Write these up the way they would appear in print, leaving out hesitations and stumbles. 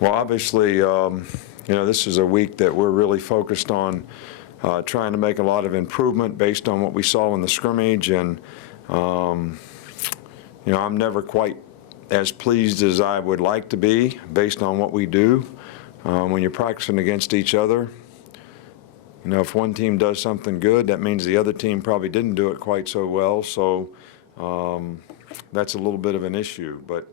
Well, obviously, this is a week that we're really focused on trying to make a lot of improvement based on what we saw in the scrimmage. And, I'm never quite as pleased as I would like to be based on what we do when you're practicing against each other. If one team does something good, that means the other team probably didn't do it quite so well. So that's a little bit of an issue. But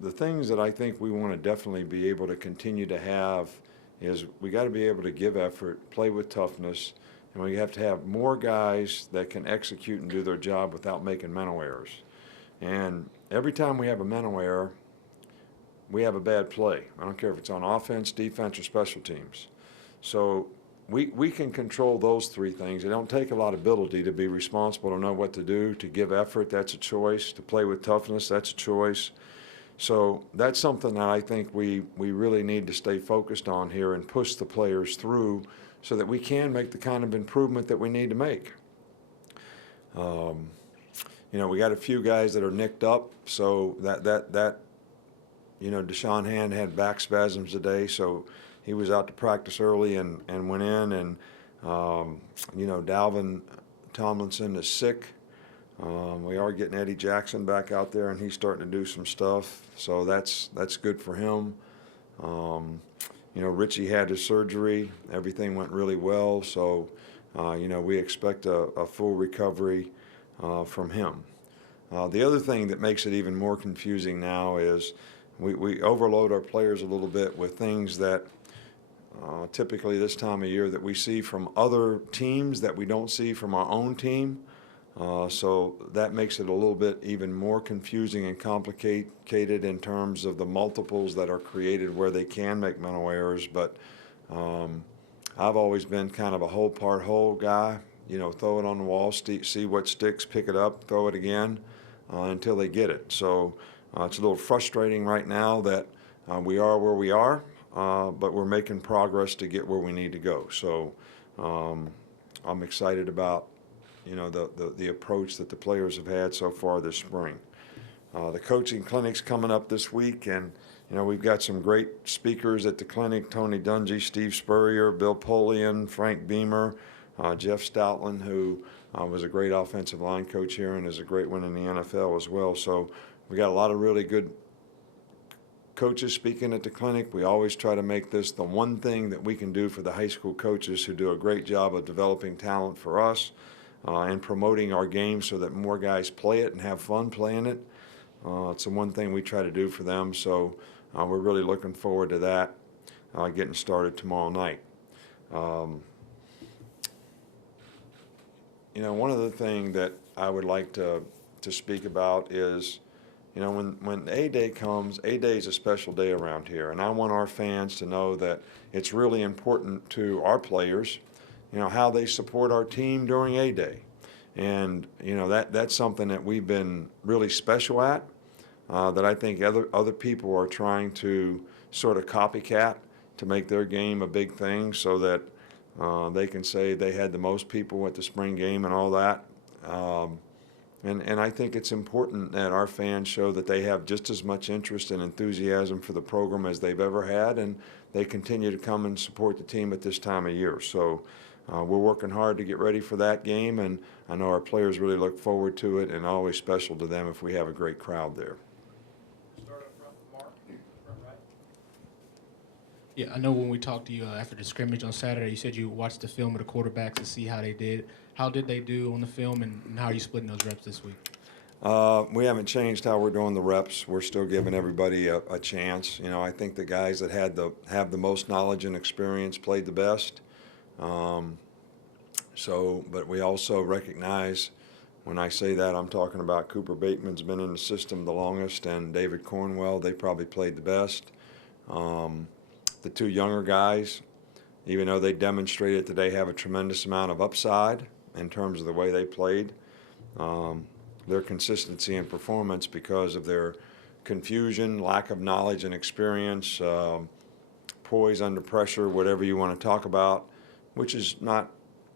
the things that I think we want to definitely be able to continue to have is we got to be able to give effort, play with toughness, and we have to have more guys that can execute and do their job without making mental errors. And every time we have a mental error, we have a bad play. I don't care if it's on offense, defense, or special teams. So we can control those three things. It don't take a lot of ability to be responsible, to know what to do, to give effort, that's a choice, to play with toughness, that's a choice. So that's something that I think we really need to stay focused on here and push the players through so that we can make the kind of improvement that we need to make. We got a few guys that are nicked up, so that Deshaun Hand had back spasms today, so he was out to practice early and went in, and Dalvin Tomlinson is sick. We are getting Eddie Jackson back out there, and he's starting to do some stuff, so that's good for him. Richie had his surgery. Everything went really well, so we expect a full recovery from him. The other thing that makes it even more confusing now is we overload our players a little bit with things that typically this time of year that we see from other teams that we don't see from our own team. So that makes it a little bit even more confusing and complicated in terms of the multiples that are created where they can make mental errors. But I've always been kind of a whole part whole guy. Throw it on the wall, see what sticks, pick it up, throw it again until they get it. So it's a little frustrating right now that we are where we are, but we're making progress to get where we need to go. So I'm excited about the approach that the players have had so far this spring. The coaching clinic's coming up this week, and we've got some great speakers at the clinic: Tony Dungy, Steve Spurrier, Bill Polian, Frank Beamer, Jeff Stoutland, who was a great offensive line coach here and is a great one in the NFL as well. So we got a lot of really good coaches speaking at the clinic. We always try to make this the one thing that we can do for the high school coaches who do a great job of developing talent for us and promoting our game so that more guys play it and have fun playing it. It's the one thing we try to do for them. So we're really looking forward to that getting started tomorrow night. One other thing that I would like to speak about is, when A-Day comes, A-Day is a special day around here, and I want our fans to know that it's really important to our players, how they support our team during A-Day. And, that's something that we've been really special at, that I think other people are trying to sort of copycat to make their game a big thing so that they can say they had the most people at the spring game and all that. And I think it's important that our fans show that they have just as much interest and enthusiasm for the program as they've ever had, and they continue to come and support the team at this time of year. So we're working hard to get ready for that game, and I know our players really look forward to it, and always special to them if we have a great crowd there. Start up front with Mark, front right. Yeah, I know when we talked to you after the scrimmage on Saturday, you said you watched the film of the quarterbacks to see how they did. How did they do on the film, and how are you splitting those reps this week? We haven't changed how we're doing the reps. We're still giving everybody a chance. I think the guys that have the most knowledge and experience played the best. But we also recognize, when I say that, I'm talking about Cooper Bateman's been in the system the longest, and David Cornwell, they probably played the best. The two younger guys, even though they demonstrated that they have a tremendous amount of upside in terms of the way they played, their consistency in performance because of their confusion, lack of knowledge and experience, poise under pressure, whatever you want to talk about, which is not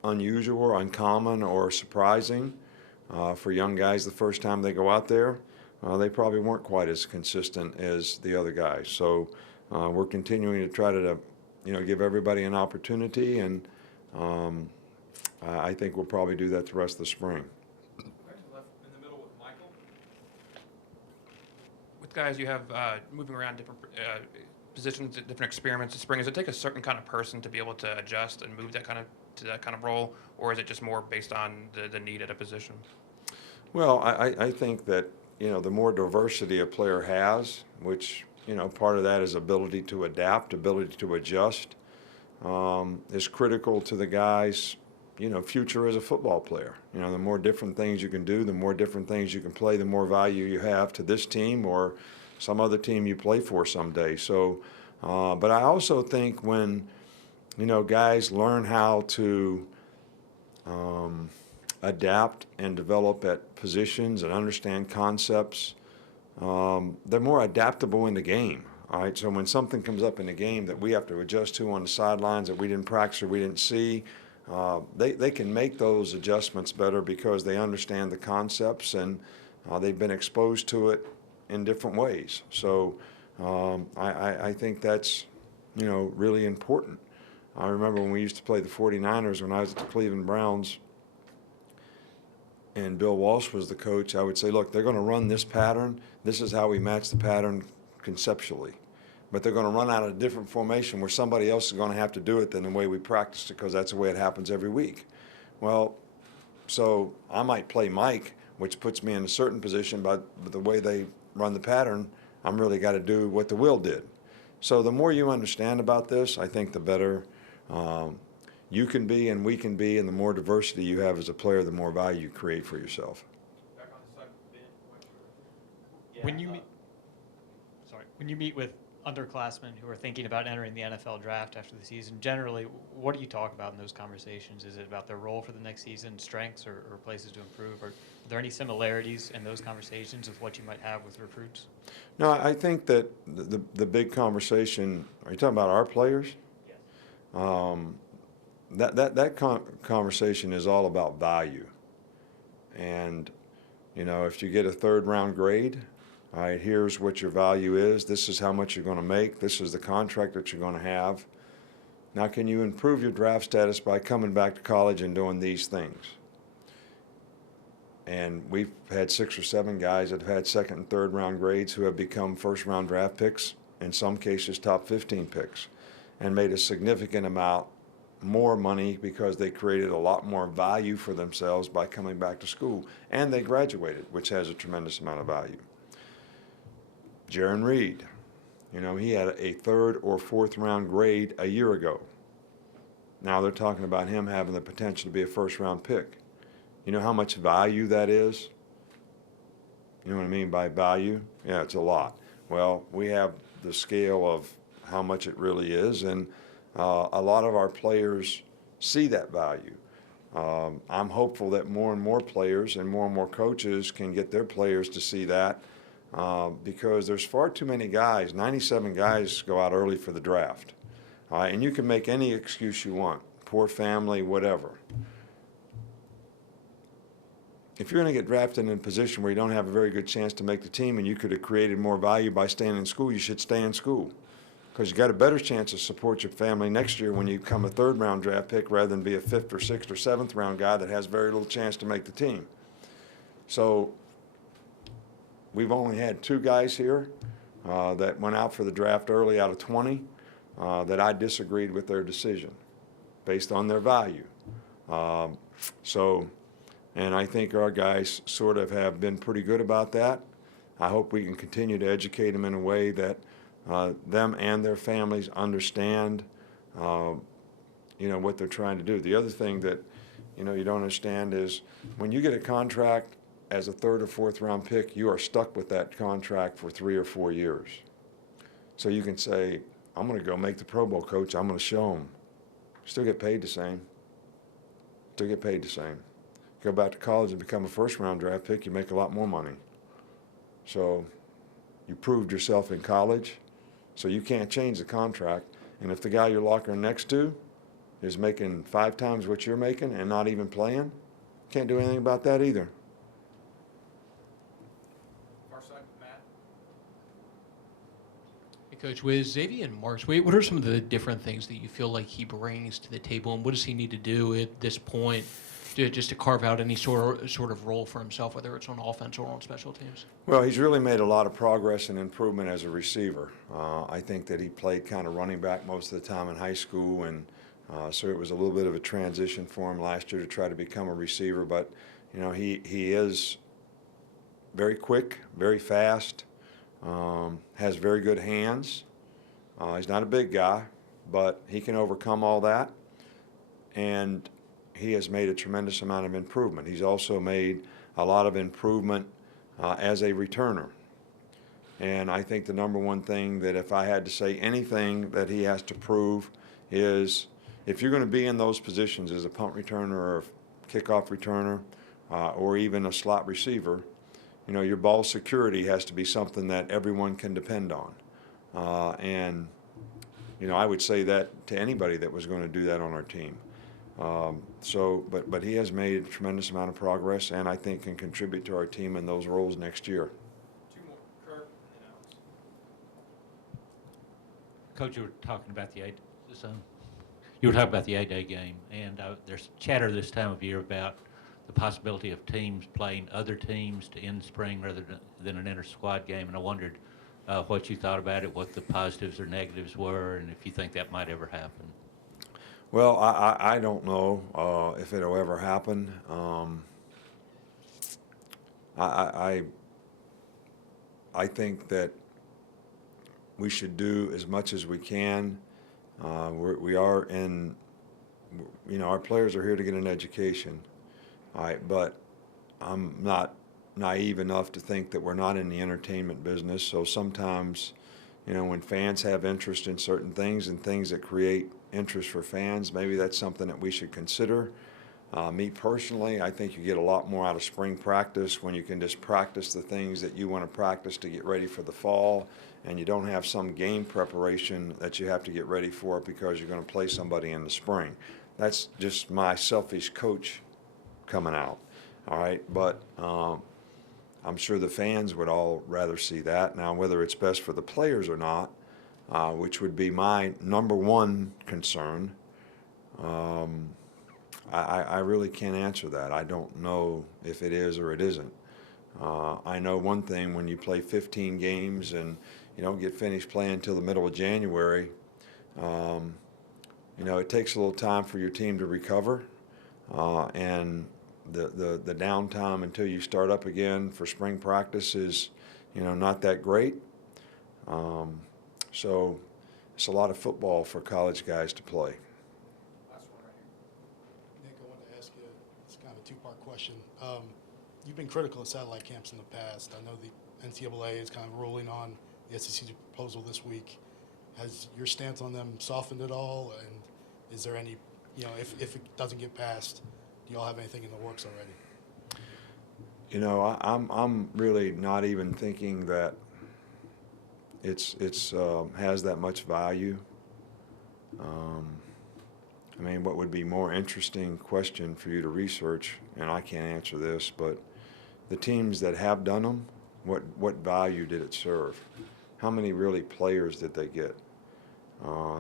unusual or uncommon or surprising for young guys the first time they go out there. they probably weren't quite as consistent as the other guys. So we're continuing to try to, give everybody an opportunity, and I think we'll probably do that the rest of the spring. Okay, left in the middle with Michael. With guys you have moving around different positions, different experiments this spring, does it take a certain kind of person to be able to adjust and move to that kind of role, or is it just more based on the need at a position? Well, I think that, the more diversity a player has, which, part of that is ability to adapt, ability to adjust, is critical to the guy's, future as a football player. The more different things you can do, the more different things you can play, the more value you have to this team or some other team you play for someday. So, but I also think when, guys learn how to adapt and develop at positions and understand concepts, they're more adaptable in the game. All right, so when something comes up in the game that we have to adjust to on the sidelines that we didn't practice or we didn't see, they can make those adjustments better because they understand the concepts and they've been exposed to it in different ways. So I think that's, really important. I remember when we used to play the 49ers when I was at the Cleveland Browns and Bill Walsh was the coach. I would say, look, they're going to run this pattern. This is how we match the pattern conceptually. But they're going to run out of a different formation where somebody else is going to have to do it than the way we practiced it, because that's the way it happens every week. Well, so I might play Mike, which puts me in a certain position, but the way they run the pattern, I'm really got to do what the Will did. So the more you understand about this, I think the better you can be and we can be, and the more diversity you have as a player, the more value you create for yourself. Back on the side with Ben. Yeah, when you meet with underclassmen who are thinking about entering the NFL draft after the season, generally, what do you talk about in those conversations? Is it about their role for the next season, strengths, or places to improve? Or are there any similarities in those conversations with what you might have with recruits? No, I think that the big conversation, are you talking about our players? Yes. That conversation is all about value. And, if you get a third-round grade, all right, here's what your value is. This is how much you're going to make. This is the contract that you're going to have. Now, can you improve your draft status by coming back to college and doing these things? And we've had 6 or 7 guys that have had second and third round grades who have become first-round draft picks, in some cases top 15 picks, and made a significant amount more money because they created a lot more value for themselves by coming back to school. And they graduated, which has a tremendous amount of value. Jaron Reed, he had a 3rd or 4th round grade a year ago. Now they're talking about him having the potential to be a first-round pick. You know how much value that is? You know what I mean by value? Yeah, it's a lot. Well, we have the scale of how much it really is, and a lot of our players see that value. I'm hopeful that more and more players and more coaches can get their players to see that, because there's far too many guys. 97 guys go out early for the draft. And you can make any excuse you want, poor family, whatever. If you're going to get drafted in a position where you don't have a very good chance to make the team and you could have created more value by staying in school, you should stay in school, because you got a better chance to support your family next year when you become a 3rd round draft pick rather than be a 5th or 6th or 7th round guy that has very little chance to make the team. So we've only had 2 guys here that went out for the draft early out of 20 that I disagreed with their decision based on their value. And I think our guys sort of have been pretty good about that. I hope we can continue to educate them in a way that them and their families understand, what they're trying to do. The other thing that, you don't understand is when you get a contract as a 3rd or 4th round pick, you are stuck with that contract for 3 or 4 years. So you can say, I'm going to go make the Pro Bowl, coach. I'm going to show them. Still get paid the same. Still get paid the same. Go back to college and become a 1st round draft pick, you make a lot more money. So you proved yourself in college, so you can't change the contract. And if the guy you're lockering next to is making 5 times what you're making and not even playing, can't do anything about that either. Far side Coach, with Xavier Marks, what are some of the different things that you feel like he brings to the table, and what does he need to do at this point just to carve out any sort of role for himself, whether it's on offense or on special teams? Well, he's really made a lot of progress and improvement as a receiver. I think that he played kind of running back most of the time in high school, and so it was a little bit of a transition for him last year to try to become a receiver. But he is very quick, very fast, has very good hands. He's not a big guy, but he can overcome all that, and he has made a tremendous amount of improvement. He's also made a lot of improvement as a returner. And I think the number one thing that if I had to say anything that he has to prove is if you're going to be in those positions as a punt returner or a kickoff returner or even a slot receiver, your ball security has to be something that everyone can depend on. And I would say that to anybody that was going to do that on our team. But he has made a tremendous amount of progress, and I think can contribute to our team in those roles next year. Two more, Kirk, and then Alex. Coach, you were talking about the you were talking about the 8-day game, and there's chatter this time of year about the possibility of teams playing other teams to end spring rather than an inter-squad game, and I wondered what you thought about it, what the positives or negatives were, and if you think that might ever happen. Well, I don't know if it'll ever happen. I think that we should do as much as we can. We are in, our players are here to get an education, all right, but I'm not naive enough to think that we're not in the entertainment business. So sometimes, when fans have interest in certain things and things that create interest for fans, maybe that's something that we should consider. Me personally, I think you get a lot more out of spring practice when you can just practice the things that you want to practice to get ready for the fall, and you don't have some game preparation that you have to get ready for because you're going to play somebody in the spring. That's just my selfish coach coming out, all right? But I'm sure the fans would all rather see that. Now, whether it's best for the players or not, which would be my number one concern, I really can't answer that. I don't know if it is or it isn't. I know one thing: when you play 15 games and you don't get finished playing until the middle of January, it takes a little time for your team to recover, and the downtime until you start up again for spring practice is, not that great. So it's a lot of football for college guys to play. Last one right here. Nick, I wanted to ask you, it's kind of a two-part question. You've been critical of satellite camps in the past. I know the NCAA is kind of ruling on the SEC's proposal this week. Has your stance on them softened at all? And is there any, if it doesn't get passed, do y'all have anything in the works already? I'm really not even thinking that it's has that much value. What would be more interesting question for you to research, and I can't answer this, but the teams that have done them, what value did it serve? How many really players did they get?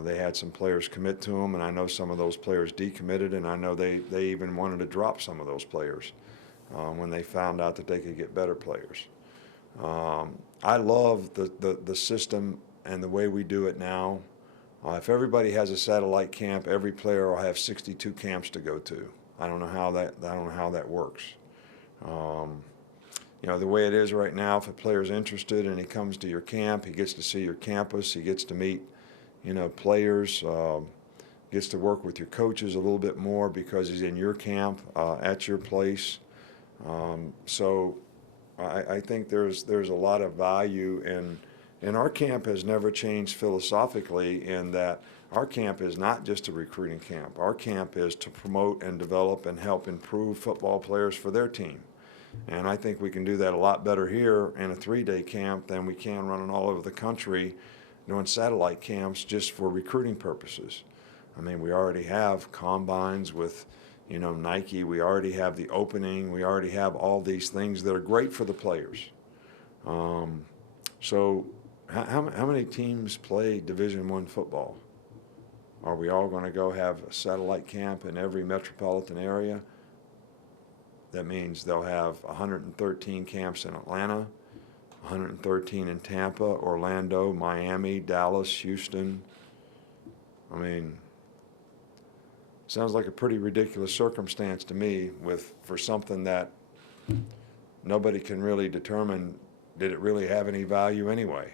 They had some players commit to them, and I know some of those players decommitted, and I know they even wanted to drop some of those players when they found out that they could get better players. I love the system and the way we do it now. If everybody has a satellite camp, every player will have 62 camps to go to. I don't know how that works. The way it is right now, if a player's interested and he comes to your camp, he gets to see your campus, he gets to meet, players, gets to work with your coaches a little bit more because he's in your camp, at your place. So I think there's a lot of value and our camp has never changed philosophically in that our camp is not just a recruiting camp. Our camp is to promote and develop and help improve football players for their team. And I think we can do that a lot better here in a 3-day camp than we can running all over the country doing satellite camps just for recruiting purposes. We already have combines with, Nike. We already have the opening. We already have all these things that are great for the players. So how many teams play Division I football? Are we all going to go have a satellite camp in every metropolitan area? That means they'll have 113 camps in Atlanta, 113 in Tampa, Orlando, Miami, Dallas, Houston. I mean, sounds like a pretty ridiculous circumstance to me for something that nobody can really determine, did it really have any value anyway?